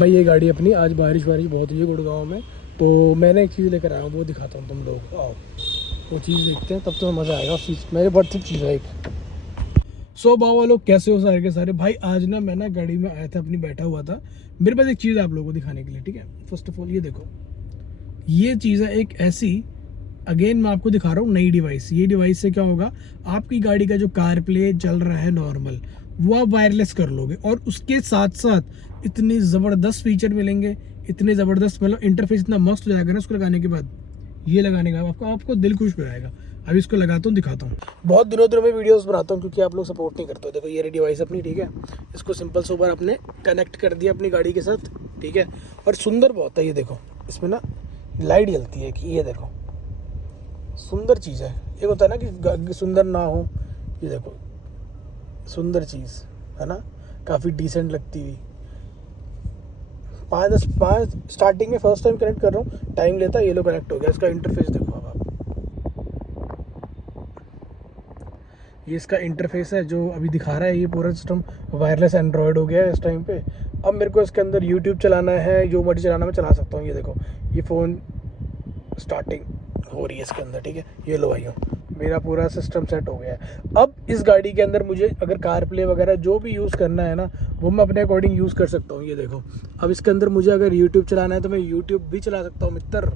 भाई ये गाड़ी अपनी, आज बारिश बहुत हुई है गुड़गांव में, तो मैंने एक चीज़ लेकर आया हूँ, वो दिखाता हूँ तुम लोग। आओ वो चीज़ देखते हैं, तब तो मज़ा आएगा उस चीज़। मेरे बर्थडे चीज़ है एक। सो बाबा लोग कैसे हो सारे के सारे। भाई आज ना मैं ना गाड़ी में आया था अपनी, बैठा हुआ था। मेरे पास एक चीज़ है आप लोगों को दिखाने के लिए, ठीक है। फर्स्ट ऑफ ऑल ये देखो, ये चीज़ है एक ऐसी, अगेन मैं आपको दिखा रहा हूँ नई डिवाइस। ये डिवाइस से क्या होगा, आपकी गाड़ी का जो कार प्ले चल रहा है नॉर्मल, वो आप वायरलेस कर लोगे, और उसके साथ साथ इतनी ज़बरदस्त फीचर मिलेंगे, इतने ज़बरदस्त, मतलब इंटरफेस इतना मस्त हो जाएगा ना उसको लगाने के बाद। ये लगाने का आपको दिल खुश हो जाएगा। अभी इसको लगाता हूँ, दिखाता हूँ। बहुत दिनों में वीडियोस बनाता हूँ क्योंकि आप लोग सपोर्ट नहीं करते हो। देखो ये रही डिवाइस अपनी, ठीक है। इसको सिंपल से ऊपर अपने कनेक्ट कर दिया अपनी गाड़ी के साथ, ठीक है। और सुंदर बहुत है ये, देखो इसमें ना लाइट जलती है कि, ये देखो सुंदर चीज़ है। एक होता है ना कि सुंदर ना हो, ये देखो सुंदर चीज़ है ना, काफ़ी डिसेंट लगती हुई। 5 स्टार्टिंग में फर्स्ट टाइम कनेक्ट कर रहा हूँ, टाइम लेता है। ये लो कनेक्ट हो गया। इसका इंटरफेस देखो अब आप, ये इसका इंटरफेस है जो अभी दिखा रहा है। ये पूरा सिस्टम वायरलेस एंड्रॉयड हो गया है इस टाइम पे। अब मेरे को इसके अंदर यूट्यूब चलाना है, जो मर्जी चलाना मैं चला सकता हूँ। ये देखो ये फ़ोन स्टार्टिंग हो रही है इसके अंदर, ठीक है। ये लो भाइयों, मेरा पूरा सिस्टम सेट हो गया है। अब इस गाड़ी के अंदर मुझे अगर कार प्ले वगैरह जो भी यूज़ करना है ना, वो मैं अपने अकॉर्डिंग यूज़ कर सकता हूँ। ये देखो अब इसके अंदर मुझे अगर यूट्यूब चलाना है तो मैं यूट्यूब भी चला सकता हूँ मित्र,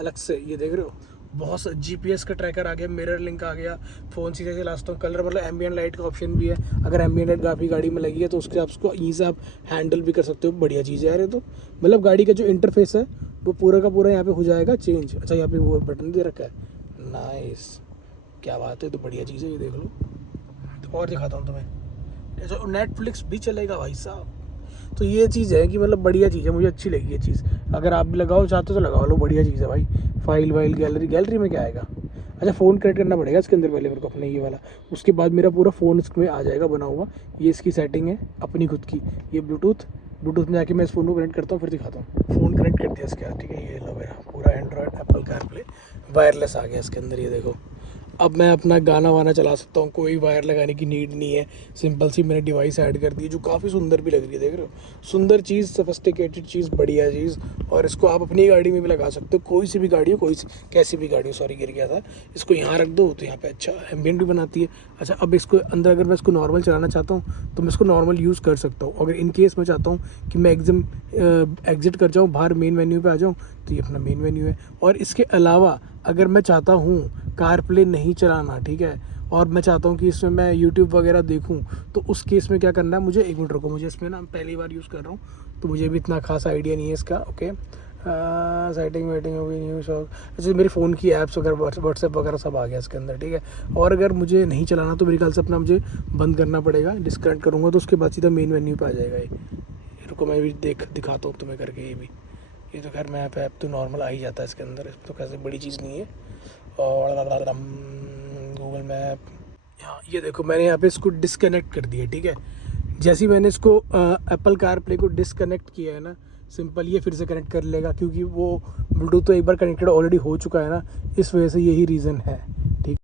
अलग से। ये देख रहे हो, बहुत सा जीपीएस का ट्रैकर आ गया, मिरर लिंक आ गया, फ़ोन सीधे चला सकता हूँ। कलर मतलब एम्बियन लाइट का ऑप्शन भी है। अगर एम्बियन लाइट काफ़ी गाड़ी में लगी है तो उसके आप उसको ईज़ी आप हैंडल भी कर सकते हो। बढ़िया चीज़ है यार ये तो। मतलब गाड़ी का जो इंटरफेस है वो पूरा का पूरा यहाँ पे हो जाएगा चेंज। अच्छा यहाँ पे वो बटन दे रखा है, नाइस, क्या बात है। तो बढ़िया चीज़ है ये, देख लो। तो और दिखाता हूँ तुम्हें, जो नेटफ्लिक्स भी चलेगा भाई साहब। तो ये चीज़ है कि मतलब बढ़िया चीज़ है, मुझे अच्छी लगी ये चीज़। अगर आप भी लगाओ चाहते हो तो लगाओ लो, बढ़िया चीज़ है भाई। फाइल वाइल गैलरी में क्या आएगा। अच्छा फ़ोन कनेक्ट करना पड़ेगा इसके अंदर पहले मेरे को, अपने ये वाला। उसके बाद मेरा पूरा फ़ोन इसमें आ जाएगा बना हुआ। ये इसकी सेटिंग है अपनी खुद की। ये ब्लूटूथ में जाके मैं इस फ़ोन को कनेक्ट करता हूँ, फिर दिखाता हूँ। फ़ोन कनेक्ट कर दिया इसके साथ, ठीक है। ये लो मेरा पूरा एंड्रॉयड एप्पल कारप्ले वायरलेस आ गया इसके अंदर। ये देखो अब मैं अपना गाना वाना चला सकता हूँ, कोई वायर लगाने की नीड नहीं है। सिंपल सी मैंने डिवाइस ऐड कर दी है जो काफ़ी सुंदर भी लग रही है, देख रहे हो। सुंदर चीज़, सफिस्टिकेटेड चीज़, बढ़िया चीज़। और इसको आप अपनी गाड़ी में भी लगा सकते हो, कोई सी भी गाड़ी हो, कैसी भी गाड़ी हो। सॉरी गिर गया था। इसको यहाँ रख दो तो यहाँ पे अच्छा एम्बियंट भी बनाती है। अच्छा अब इसको अंदर अगर मैं इसको नॉर्मल चलाना चाहता हूँ तो मैं इसको नॉर्मल यूज़ कर सकता हूँ। अगर इन केस मैं चाहता हूँ कि मैं एग्जिट कर जाऊँ, बाहर मेन मेन्यू पे आ जाऊँ, तो ये अपना मेन मेन्यू है। और इसके अलावा अगर मैं चाहता हूँ कार प्ले नहीं चलाना, ठीक है, और मैं चाहता हूँ कि इसमें मैं यूट्यूब वगैरह देखूँ, तो उस केस में क्या करना है मुझे। 1 मिनट रुको, मुझे इसमें ना पहली बार यूज़ कर रहा हूँ तो मुझे भी इतना खास आइडिया नहीं है इसका। ओके सेटिंग वेटिंग होगी, न्यू शॉक। अच्छा मेरे फ़ोन की ऐप्स वगैरह, व्हाट्सएप वगैरह सब आ गया इसके अंदर, ठीक है। और अगर मुझे नहीं चलाना तो मेरे ख्याल से अपना मुझे बंद करना पड़ेगा। डिस्कनेक्ट करूँगा तो उसके बाद सीधा मेन मेन्यू पे आ जाएगा ये। रुको मैं भी दिखाता हूँ तुम्हें करके ये भी। ये तो खैर मैप ऐप तो नॉर्मल आ ही जाता है इसके अंदर, इसमें तो कैसे बड़ी चीज़ नहीं है। और गूगल मैप, हाँ ये देखो मैंने यहाँ पे इसको डिस्कनेक्ट कर दिया, ठीक है। जैसे ही मैंने इसको एप्पल कार प्ले को डिस्कनेक्ट किया है ना, सिंपल ये फिर से कनेक्ट कर लेगा, क्योंकि वो ब्लूटूथ तो एक बार कनेक्टेड ऑलरेडी हो चुका है ना, इस वजह से यही रीज़न है, ठीक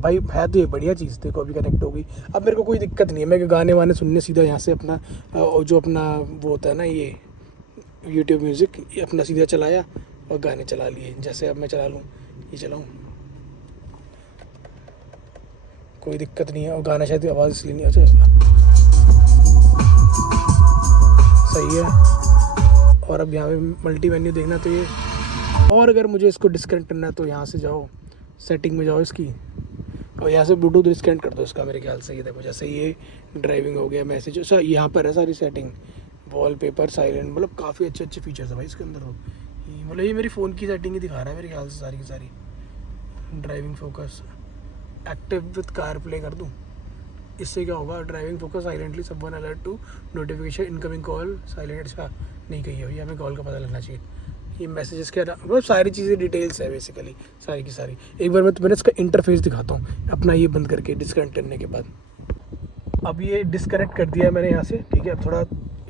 भाई। है तो ये बढ़िया चीज़, देखो अभी कनेक्ट हो गई। अब मेरे को कोई दिक्कत नहीं है, मैं गाने वाने सुनने सीधा यहाँ से अपना जो अपना वो होता है ना, ये यूट्यूब म्यूज़िक, ये अपना सीधा चलाया और गाने चला लिए। जैसे अब मैं चला लूँ, ये चलाऊँ, कोई दिक्कत नहीं है। और गाना शायद आवाज़ इसलिए नहीं, अच्छा सही है। और अब यहाँ पे मल्टी मेन्यू देखना तो ये, और अगर मुझे इसको डिस्कनेक्ट करना है तो यहाँ से जाओ, सेटिंग में जाओ इसकी, और यहाँ से ब्लूटूथ डिस्कनेक्ट कर दो इसका मेरे ख्याल से। ये देखो जैसे ये ड्राइविंग हो गया, मैसेज, अच्छा यहाँ पर है सारी सेटिंग, वॉलपेपर, साइलेंट, मतलब काफ़ी अच्छे फीचर्स है भाई इसके अंदर। तो मतलब ये मेरी फ़ोन की सेटिंग ही दिखा रहा है मेरे ख्याल से सारी की सारी। Driving focus active with CarPlay कर दूँ, इससे क्या होगा, ड्राइविंग फोकस साइलेंटली, सबवन alert to notification, incoming call silent. अच्छा नहीं कही है भैया, हमें कॉल का पता लगना चाहिए। ये मैसेजेस के मतलब सारी चीज़ें डिटेल्स है बेसिकली सारी की सारी। एक बार मैं तुम्हें इसका इंटरफेस दिखाता हूँ अपना, ये बंद करके डिस्कनेक्ट करने के बाद। अब ये डिस्कनेक्ट कर दिया है मैंने यहाँ से, ठीक है। अब थोड़ा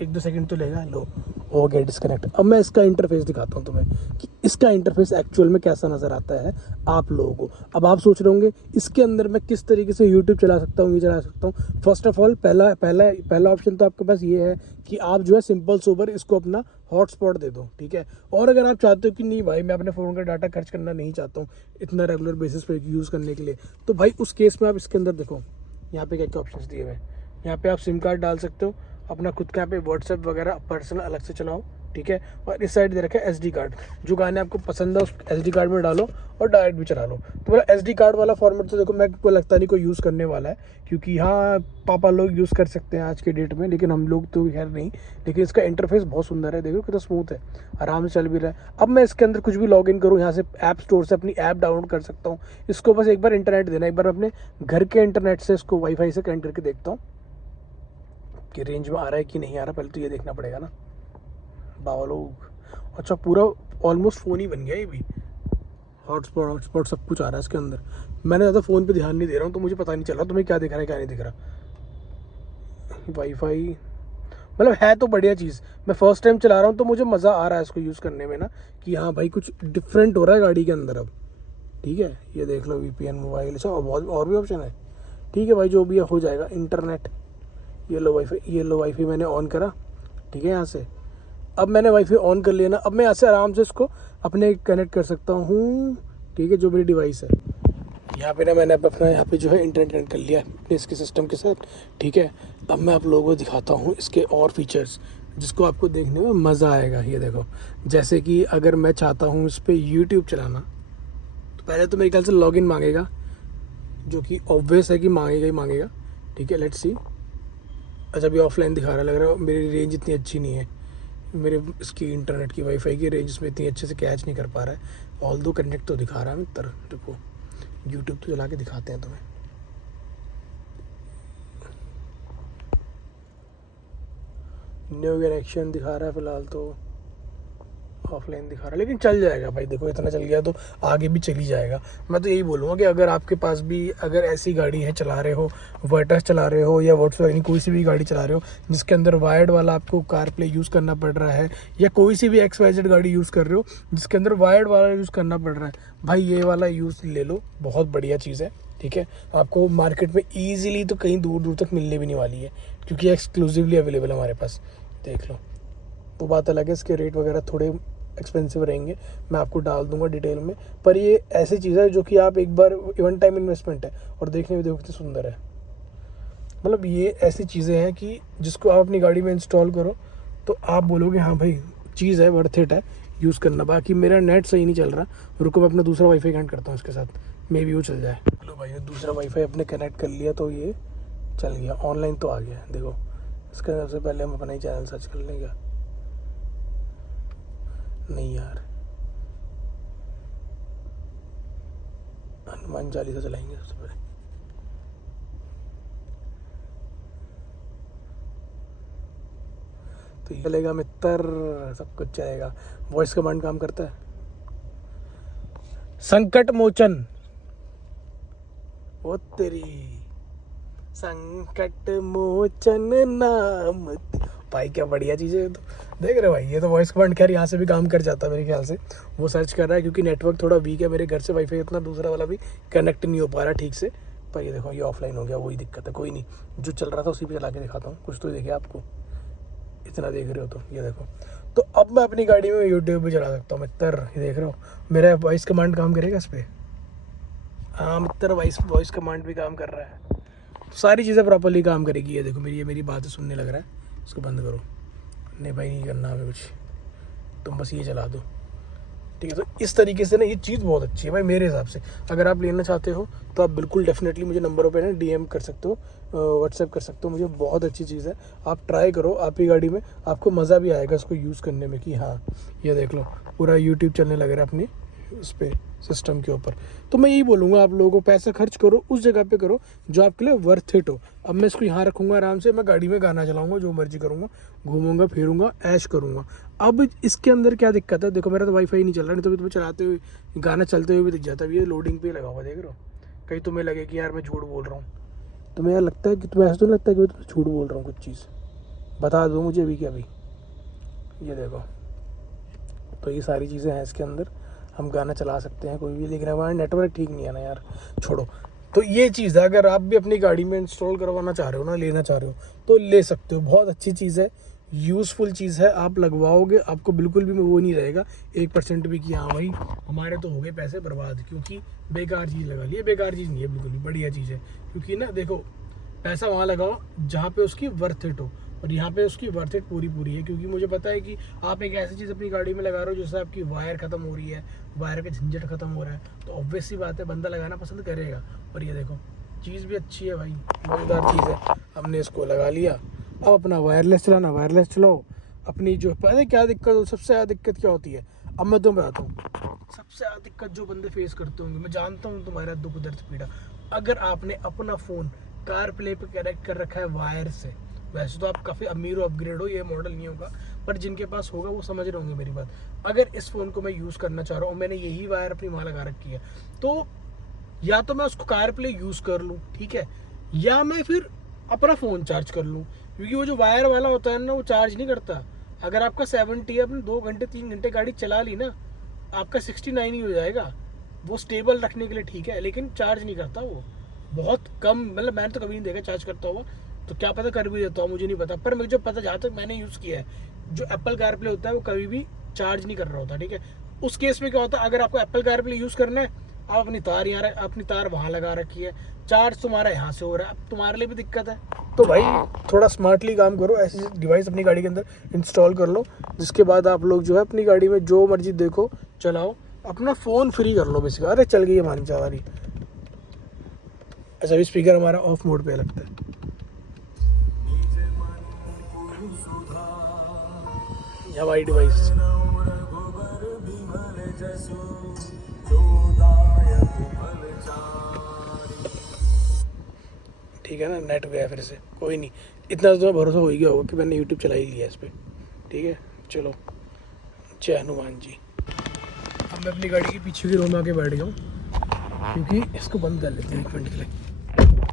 1-2 सेकंड तो लेगा, लो हो गया डिस्कनेक्ट। अब मैं इसका इंटरफेस दिखाता हूँ तुम्हें कि इसका इंटरफेस एक्चुअल में कैसा नज़र आता है आप लोगों को। अब आप सोच रहे होंगे इसके अंदर मैं किस तरीके से यूट्यूब चला सकता हूँ, ये चला सकता हूँ। फर्स्ट ऑफ ऑल पहला पहला पहला ऑप्शन तो आपके पास ये है कि आप जो है सिंपल सोबर इसको अपना हॉटस्पॉट दे दो, ठीक है। और अगर आप चाहते हो कि नहीं भाई मैं अपने फ़ोन का डाटा खर्च करना नहीं चाहता हूँ इतना रेगुलर बेसिस पे यूज़ करने के लिए, तो भाई उस केस में आप इसके अंदर देखो यहाँ पे क्या क्या ऑप्शंस दिए हुए हैं। यहाँ पे आप सिम कार्ड डाल सकते हो, अपना खुद का यहाँ पे व्हाट्सएप वगैरह पर्सनल अलग से चलाओ, ठीक है। और इस साइड दे रखा है एसडी कार्ड, जो गाने आपको पसंद है उस एसडी कार्ड में डालो और डायरेक्ट भी चला लो। तो मेरा एसडी कार्ड वाला फॉर्मेट तो देखो मेरे को लगता नहीं कोई यूज़ करने वाला है, क्योंकि हाँ पापा लोग यूज़ कर सकते हैं आज के डेट में, लेकिन हम लोग तो खैर नहीं। लेकिन इसका इंटरफेस बहुत सुंदर है, देखो कितना स्मूथ है, आराम से चल भी रहा है। अब मैं इसके अंदर कुछ भी लॉग इन करूँ, यहाँ से ऐप स्टोर से अपनी ऐप डाउनलोड कर सकता हूँ। इसको बस एक बार इंटरनेट देना, एक बार अपने घर के इंटरनेट से इसको वाईफाई से कनेक्ट करके देखता हूँ कि रेंज में आ रहा है कि नहीं आ रहा। पहले तो ये देखना पड़ेगा ना बाबा लोग। अच्छा पूरा ऑलमोस्ट फ़ोन ही बन गया ये भी, हॉटस्पॉट सब कुछ आ रहा है इसके अंदर। मैंने ज़्यादा फ़ोन पे ध्यान नहीं दे रहा हूँ तो मुझे पता नहीं चल रहा तुम्हें क्या दिख रहा है क्या नहीं दिख रहा। वाईफाई मतलब है तो बढ़िया चीज़, मैं फ़र्स्ट टाइम चला रहा हूँ तो मुझे मज़ा आ रहा है इसको यूज़ करने में ना, कि हाँ भाई कुछ डिफरेंट हो रहा है गाड़ी के अंदर अब, ठीक है। ये देख लो VPN मोबाइल, अच्छा और भी ऑप्शन है, ठीक है भाई जो भी हो जाएगा। इंटरनेट, ये लो वाईफाई मैंने ऑन करा, ठीक है। यहाँ से अब मैंने वाईफाई ऑन कर लिया ना, अब मैं यहाँ से आराम से इसको अपने कनेक्ट कर सकता हूँ, ठीक है, जो मेरी डिवाइस है। यहाँ पे ना मैंने अपना यहाँ पे जो है इंटरनेट कनेक्ट कर लिया अपने इसके सिस्टम के साथ, ठीक है। अब मैं आप लोगों को दिखाता हूँ इसके और फीचर्स जिसको आपको देखने में मज़ा आएगा। ये देखो, जैसे कि अगर मैं चाहता हूँ इस पर यूट्यूब चलाना, तो पहले तो मेरे ख्याल से लॉगिन मांगेगा, जो कि ऑब्वियस है कि मांगेगा ही मांगेगा, ठीक है। Let's see. अच्छा अभी ऑफलाइन दिखा रहा, लग रहा है मेरी रेंज इतनी अच्छी नहीं है, मेरे इसकी इंटरनेट की वाईफाई की रेंज इसमें इतनी अच्छे से कैच नहीं कर पा रहा है। ऑल दो कनेक्ट तो दिखा रहा है मित्र, देखो यूट्यूब तो चला के दिखाते हैं तुम्हें। न्यू कनेक्शन दिखा रहा है फिलहाल तो, ऑफलाइन दिखा रहा है, लेकिन चल जाएगा भाई। देखो इतना चल गया तो आगे भी चली जाएगा। मैं तो यही बोलूँगा कि अगर आपके पास भी अगर ऐसी गाड़ी है, चला रहे हो, वर्टस चला रहे हो या वॉट्सवैगन कोई सी भी गाड़ी चला रहे हो जिसके अंदर वायर्ड वाला आपको कार प्ले यूज़ करना पड़ रहा है, या कोई सी भी XYZ गाड़ी यूज़ कर रहे हो जिसके अंदर वायर्ड वाला यूज़ करना पड़ रहा है, भाई ये वाला यूज़ ले लो, बहुत बढ़िया चीज़ है, ठीक है। आपको मार्केट में ईजिली तो कहीं दूर दूर तक मिलने भी नहीं वाली है, क्योंकि एक्सक्लूसिवली अवेलेबल है हमारे पास। देख लो, तो बात अलग है, इसके रेट वगैरह थोड़े एक्सपेंसिव रहेंगे, मैं आपको डाल दूंगा डिटेल में। पर ये ऐसी चीज़ है जो कि आप एक बार वन टाइम इन्वेस्टमेंट है, और देखने में देखो कितनी सुंदर है। मतलब ये ऐसी चीज़ें हैं कि जिसको आप अपनी गाड़ी में इंस्टॉल करो तो आप बोलोगे हाँ भाई चीज़ है, वर्थ इट है यूज़ करना। बाकी मेरा नेट सही नहीं चल रहा, रुको मैं अपना दूसरा वाईफाई कनेक्ट करता हूँ इसके साथ, मे भी वो चल जाए। चलो भाई दूसरा वाईफाई अपने कनेक्ट कर लिया तो ये चल गया, ऑनलाइन तो आ गया। देखो इसका सबसे पहले हम अपना ही चैनल सर्च कर लेंगे। नहीं यार, हनुमान चालीसा चलाएंगे सबसे पहले। तो ये चलेगा मित्र, सब कुछ चलेगा। वॉइस कमांड काम करता है। संकट मोचन, ओ तेरी संकट मोचन नाम, भाई क्या बढ़िया चीज़ है। तो देख रहे हो भाई, ये तो वॉइस कमांड खैर यहाँ से भी काम कर जाता है मेरे ख्याल से। वो सर्च कर रहा है क्योंकि नेटवर्क थोड़ा वीक है मेरे घर से, वाईफाई उतना दूसरा वाला भी कनेक्ट नहीं हो पा रहा ठीक से। पर ये देखो ये ऑफलाइन हो गया, वही दिक्कत है। कोई नहीं, जो चल रहा था उसी पे चला के दिखाता हूँ, कुछ तो देखे आपको, इतना देख रहे हो तो ये देखो। तो अब मैं अपनी गाड़ी में यूट्यूब भी चला सकता हूँ मित्र, ये देख रहे हो। मेरा वॉइस कमांड काम करेगा इस पर? हाँ मित्र, वॉइस कमांड भी काम कर रहा है, तो सारी चीज़ें प्रॉपरली काम करेगी। ये देखो ये मेरी बातें सुनने लग रहा है। इसको बंद करो, नहीं भाई नहीं करना हमें कुछ, तुम बस ये चला दो, ठीक है। तो इस तरीके से ना ये चीज़ बहुत अच्छी है भाई मेरे हिसाब से। अगर आप लेना चाहते हो तो आप बिल्कुल डेफिनेटली मुझे नंबरों पे ना DM कर सकते हो, व्हाट्सएप कर सकते हो मुझे। बहुत अच्छी चीज़ है, आप ट्राई करो आप ही गाड़ी में, आपको मज़ा भी आएगा इसको यूज़ करने में। कि हाँ ये देख लो पूरा यूट्यूब चलने लग रहा है अपनी उस पर सिस्टम के ऊपर। तो मैं यही बोलूँगा आप लोगों को, पैसा खर्च करो उस जगह पे करो जो आपके लिए वर्थ इट हो। अब मैं इसको यहाँ रखूँगा आराम से, मैं गाड़ी में गाना चलाऊँगा, जो मर्जी करूँगा, घूमूंगा फिरूँगा, ऐश करूँगा। अब इसके अंदर क्या दिक्कत है, देखो मेरा तो वाईफाई नहीं चल रहा, नहीं तो भी तुम्हें चलाते हुए गाना चलते हुए भी दिख जाता है। ये लोडिंग पे लगा हुआ देख रहे हो, कहीं तुम्हें लगे कि यार मैं झूठ बोल रहा हूँ। तुम्हें यार लगता है कि तुम्हें ऐसा तो नहीं लगता कि मैं झूठ बोल रहा हूँ कुछ चीज़, बता दो मुझे अभी कि अभी। ये देखो, तो ये सारी चीज़ें हैं इसके अंदर, हम गाना चला सकते हैं कोई भी, लेकिन हमारा नेटवर्क ठीक नहीं है ना यार, छोड़ो। तो ये चीज़ है, अगर आप भी अपनी गाड़ी में इंस्टॉल करवाना चाह रहे हो ना, लेना चाह रहे हो तो ले सकते हो, बहुत अच्छी चीज़ है, यूज़फुल चीज़ है। आप लगवाओगे आपको बिल्कुल भी वो नहीं रहेगा 1% भी कि हाँ भाई हमारे तो हो गए पैसे बर्बाद, क्योंकि बेकार चीज़ लगा ली है। बेकार चीज़ नहीं है, बिल्कुल भी बढ़िया चीज़ है। क्योंकि ना देखो, पैसा वहाँ लगाओ जहाँ पे उसकी वर्थ इट हो, और यहाँ पे उसकी वर्थ इट पूरी है। क्योंकि मुझे पता है कि आप एक ऐसी चीज़ अपनी गाड़ी में लगा रहे हो जिससे आपकी वायर ख़त्म हो रही है, वायर का झंझट ख़त्म हो रहा है, तो ऑब्वियस सी बात है बंदा लगाना पसंद करेगा। और ये देखो, चीज़ भी अच्छी है भाई, मज़ेदार चीज़ है। हमने इसको लगा लिया, अब अपना वायरलेस चलाना, वायरलेस चलाओ अपनी। जो पता है क्या दिक्कत हो, सबसे ज़्यादा दिक्कत क्या होती है, अब मैं तुम्हें बताता हूँ। सबसे ज़्यादा दिक्कत जो बंदे फेस करते होंगे, मैं जानता हूँ तुम्हारा दुख दर्द पीड़ा। अगर आपने अपना फ़ोन कार प्ले पे कनेक्ट कर रखा है वायर से, वैसे तो आप काफ़ी अमीर हो, अपग्रेड हो, ये मॉडल नहीं होगा, पर जिनके पास होगा वो समझ रहे होंगे मेरी बात। अगर इस फ़ोन को मैं यूज़ करना चाह रहा हूँ, मैंने यही वायर अपनी वहाँ लगा रखी है, तो या तो मैं उसको कार प्ले यूज़ कर लूँ, ठीक है, या मैं फिर अपना फ़ोन चार्ज कर लूँ। क्योंकि वो जो वायर वाला होता है ना, वो चार्ज नहीं करता। अगर आपका 70 है, अपने 2 घंटे 3 घंटे गाड़ी चला ली ना, आपका 69 ही हो जाएगा। वो स्टेबल रखने के लिए ठीक है, लेकिन चार्ज नहीं करता वो, बहुत कम। मतलब मैंने तो कभी नहीं देखा चार्ज करता हुआ, तो क्या पता कर भी देता हूँ, मुझे नहीं पता। पर मुझे जो पता, जहाँ तक मैंने यूज़ किया है, जो एप्पल कार प्ले होता है वो कभी भी चार्ज नहीं कर रहा होता, ठीक है। उस केस में क्या होता है, अगर आपको एप्पल कार प्ले यूज़ करना है, आप अपनी तार यहाँ, अपनी तार वहाँ लगा रखी है, चार्ज तुम्हारा यहाँ से हो रहा है, अब तुम्हारे लिए भी दिक्कत है। तो भाई थोड़ा स्मार्टली काम करो, ऐसी डिवाइस अपनी गाड़ी के अंदर इंस्टॉल कर लो, जिसके बाद आप लोग जो है अपनी गाड़ी में जो मर्जी देखो चलाओ, अपना फ़ोन फ्री कर लो बेसिकली। अरे चल गई हमारी चावारी। अच्छा, अभी स्पीकर हमारा ऑफ मोड पे लगता है। हमारी डिवाइस ठीक है ना, नेट गया फिर से, कोई नहीं, इतना तो भरोसा हो ही गया होगा कि मैंने यूट्यूब चला ही लिया इस पर, ठीक है। चलो, जय हनुमान जी। अब मैं अपनी गाड़ी के पीछे की रो में आके बैठ जाऊँ, क्योंकि इसको बंद कर लेते हैं 1 मिनट के लिए,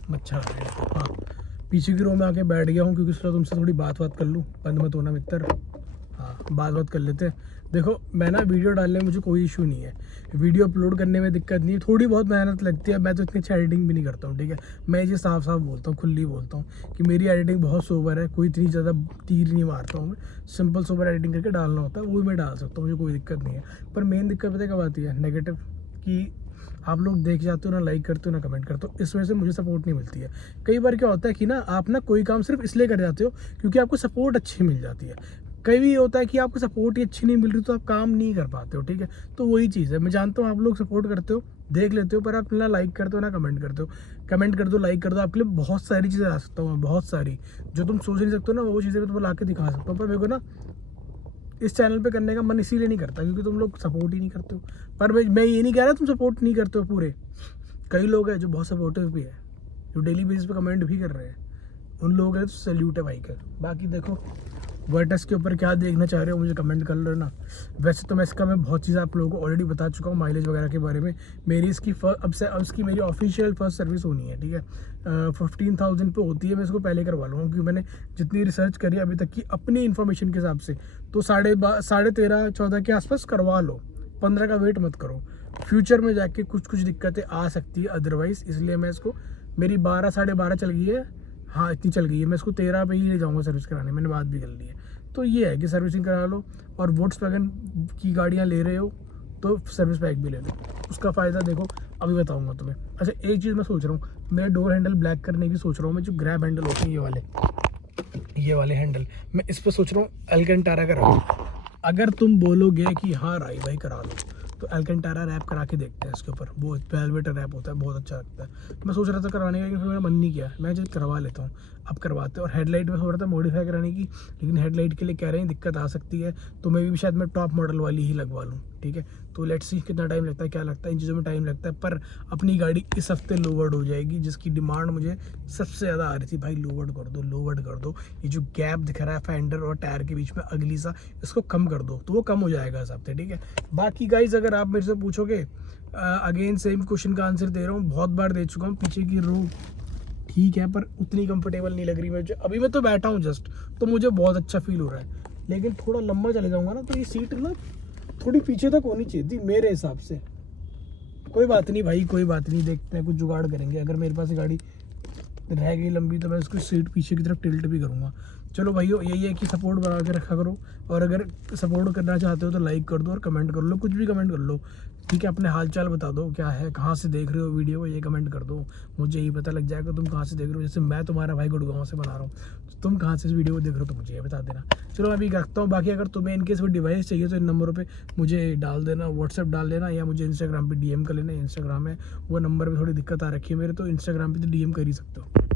मच्छर आ रहे हैं। हाँ, पीछे की रो में आके बैठ गया हूँ, क्योंकि उसका तुमसे थोड़ी बात कर लूँ, बंद मत होना मित्र। हाँ, बात कर लेते हैं। देखो, मैं ना वीडियो डालने में मुझे कोई इशू नहीं है, वीडियो अपलोड करने में दिक्कत नहीं है, थोड़ी बहुत मेहनत लगती है, मैं तो इतनी अच्छी एडिटिंग भी नहीं करता हूँ, ठीक है। मैं ये साफ बोलता हूँ, खुली बोलता हूँ कि मेरी एडिटिंग बहुत सोबर है, कोई इतनी ज़्यादा तीर नहीं मारता हूँ मैं, सिंपल सोबर एडिटिंग करके डालना होता है, वो भी मैं डाल सकता हूँ, मुझे कोई दिक्कत नहीं है। पर मेन दिक्कत पता कब आती है, नेगेटिव, कि आप लोग देख जाते हो ना, लाइक करते हो ना, कमेंट करते हो, इस वजह से मुझे सपोर्ट नहीं मिलती है। कई बार क्या होता है कि ना, आप ना कोई काम सिर्फ इसलिए कर जाते हो क्योंकि आपको सपोर्ट अच्छी मिल जाती है। कई भी होता है कि आपको सपोर्ट ही अच्छी नहीं मिल रही तो आप काम नहीं कर पाते हो, ठीक है। तो वही चीज़ है, मैं जानता हूँ आप लोग सपोर्ट करते हो, देख लेते हो, पर आप ना लाइक करते हो ना कमेंट करते हो। कमेंट कर दो, लाइक कर दो, आपके लिए बहुत सारी चीज़ें ला सकता हूँ मैं, बहुत सारी, जो तुम सोच नहीं सकते हो ना, वो चीज़ें मैं तुम्हें ला के दिखा सकता हूँ। पर मेरे को ना इस चैनल पे करने का मन इसीलिए नहीं करता क्योंकि तुम लोग सपोर्ट ही नहीं करते हो। पर मैं ये नहीं कह रहा तुम सपोर्ट नहीं करते हो पूरे, कई लोग हैं जो बहुत सपोर्टिव भी है, जो डेली बेसिस पे कमेंट भी कर रहे हैं, उन लोगों का तो सैल्यूट है भाई का। बाकी देखो, वर्टस के ऊपर क्या देखना चाह रहे हो मुझे कमेंट कर लो ना। वैसे तो मैं बहुत चीज़ें आप लोगों को ऑलरेडी बता चुका हूँ माइलेज वगैरह के बारे में। मेरी इसकी अब इसकी मेरी ऑफिशियल फर्स्ट सर्विस होनी है, ठीक है। 15,000 पे होती है, मैं इसको पहले करवा लूँगा क्योंकि मैंने जितनी रिसर्च करी अभी तक की अपनी इन्फॉर्मेशन के हिसाब से, तो 13.5-14 के आसपास करवा लो, 15 का वेट मत करो। फ्यूचर में जाके कुछ दिक्कतें आ सकती है अदरवाइज़, इसलिए मैं इसको, मेरी 12-12.5 चल गई है, हाँ इतनी चल गई है, मैं इसको 13 पे ही ले जाऊंगा सर्विस कराने, मैंने बात भी कर ली है। तो ये है कि सर्विसिंग करा लो, और वोल्क्सवैगन की गाड़ियाँ ले रहे हो तो सर्विस पैक भी ले लो, उसका फ़ायदा देखो अभी बताऊंगा तुम्हें। अच्छा, एक चीज़ मैं सोच रहा हूँ, मैं डोर हैंडल ब्लैक करने की सोच रहा हूँ, मैं जो ग्रैब हैंडल होते हैं ये वाले हैंडल, मैं इस पर सोच रहा हूँ एल्केंटारा करा। अगर तुम बोलोगे कि हाँ राई भाई करा लो, तो एल्केंटारा रैप करा के देखते हैं इसके ऊपर, वो वेलवेट रैप होता है, बहुत अच्छा लगता है। मैं सोच रहा था करवाने का, लेकिन मेरा मन नहीं किया, मैं जब करवा लेता हूँ, अब करवाते हैं। और हेडलाइट में हो रहा था मॉडिफाई कराने की, लेकिन हेडलाइट के लिए कह रहे हैं दिक्कत आ सकती है, तो मैं भी शायद मैं टॉप मॉडल वाली ही लगवा लूँ, ठीक है। तो लेट्स सी कितना टाइम लगता है, क्या लगता है, इन चीज़ों में टाइम लगता है। पर अपनी गाड़ी इस हफ्ते लोवर्ड हो जाएगी, जिसकी डिमांड मुझे सबसे ज़्यादा आ रही थी, भाई लोवर्ड कर दो, लोवर्ड कर दो। ये जो गैप दिख रहा है फेंडर और टायर के बीच में अगली सा, इसको कम कर दो, तो वो कम हो जाएगा इस हफ्ते, ठीक है। बाकी गाइज अगर आप मेरे से पूछोगे, अगेन सेम क्वेश्चन का आंसर दे रहा हूँ, बहुत बार दे चुका हूँ, पीछे की रो ठीक है पर उतनी कंफर्टेबल नहीं लग रही मुझे। अभी मैं तो बैठा हूँ जस्ट, तो मुझे बहुत अच्छा फील हो रहा है। लेकिन थोड़ा लंबा चले जाऊँगा ना तो ये सीट ना थोड़ी पीछे तक होनी चाहिए थी मेरे हिसाब से। कोई बात नहीं भाई, कोई बात नहीं, देखते हैं कुछ जुगाड़ करेंगे। अगर मेरे पास गाड़ी रह गई लंबी तो मैं इसको सीट पीछे की तरफ टिल्ट भी करूँगा। चलो भाइयों, यही है कि सपोर्ट बना के रखा करो, और अगर सपोर्ट करना चाहते हो तो लाइक कर दो और कमेंट कर लो, कुछ भी कमेंट कर लो, ठीक है। अपने हाल चाल बता दो, क्या है, कहाँ से देख रहे हो वीडियो, ये कमेंट कर दो, मुझे ये पता लग जाएगा तुम कहाँ से देख रहे हो। जैसे मैं तुम्हारा भाई गुड़गांव से बना रहा हूँ, तो तुम कहाँ से इस वीडियो को देख रहे हो तो मुझे ये बता देना। चलो मैं अभी रखता हूँ। बाकी अगर तुम्हें इनकेस कोई डिवाइस चाहिए तो इन नंबरों पे मुझे डाल देना, व्हाट्सएप डाल देना, या मुझे इंस्टाग्राम पे डीएम कर लेना। इंस्टाग्राम है वो नंबर पे थोड़ी दिक्कत आ रखी है मेरे, तो इंस्टाग्राम पे तो डीएम कर ही सकते हो।